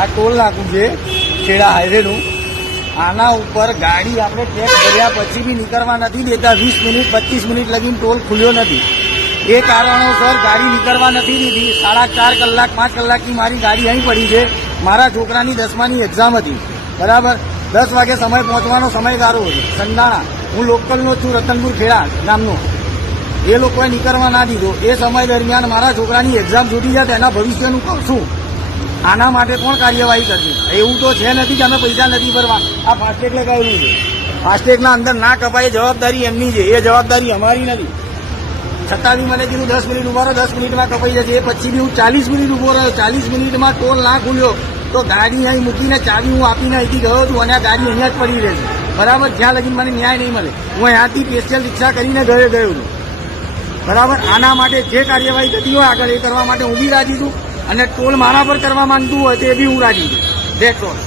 આ ટોલ નાકું છે ખેડા હાઈવેનું, આના ઉપર ગાડી આપણે ચેક કર્યા પછી બી નીકળવા નથી દેતા. 20 મિનિટ 25 મિનિટ લગીને ટોલ ખુલ્યો નથી. એ કારણોસર ગાડી નીકળવા નથી દીધી. 4.5 કલાક 5 કલાકની મારી ગાડી અહીં પડી છે. મારા છોકરાની 10માની એક્ઝામ હતી, બરાબર. 10 વાગે સમય પહોંચવાનો સમયગાળો હતો. સંડાણા હું લોકલનો છું, રતનપુર ખેડા ગામનો. એ લોકોએ નીકળવા ના દીધો. એ સમય દરમિયાન મારા છોકરાની એક્ઝામ છૂટી જાય તો એના ભવિષ્યનું કહું છું. આના માટે કોણ કાર્યવાહી કરશે? એવું તો છે નથી કે અમે પૈસા નથી ભરવા. આ ફાસ્ટેગ લગાવેલું છે. ફાસ્ટેગના અંદર ના કપાય એ જવાબદારી એમની છે, એ જવાબદારી અમારી નથી. છતાં બી મને કીધું 10 મિનિટ ઉભા રહો, 10 મિનિટમાં કપાઈ જશે. એ પછી બી હું 40 મિનિટ ઉભો રહ્યો. 40 મિનિટમાં ટોલ ના ખુલ્યો તો ગાડી અહીં મૂકીને ચાવી હું આપીને અહીંથી ગયો છું અને આ ગાડી અહીંયા જ પડી રહેશે, બરાબર. જ્યાં લગીને મને ન્યાય નહીં મળે હું અહીંયાથી સ્પેશિયલ રિક્ષા કરીને ગયો છું, બરાબર. આના માટે જે કાર્યવાહી થતી હોય આગળ એ કરવા માટે હું બી રાજી છું, અને ટોલ મારા પર કરવા માંગતું હોય તો એ બી હું રાજી છું. That's all.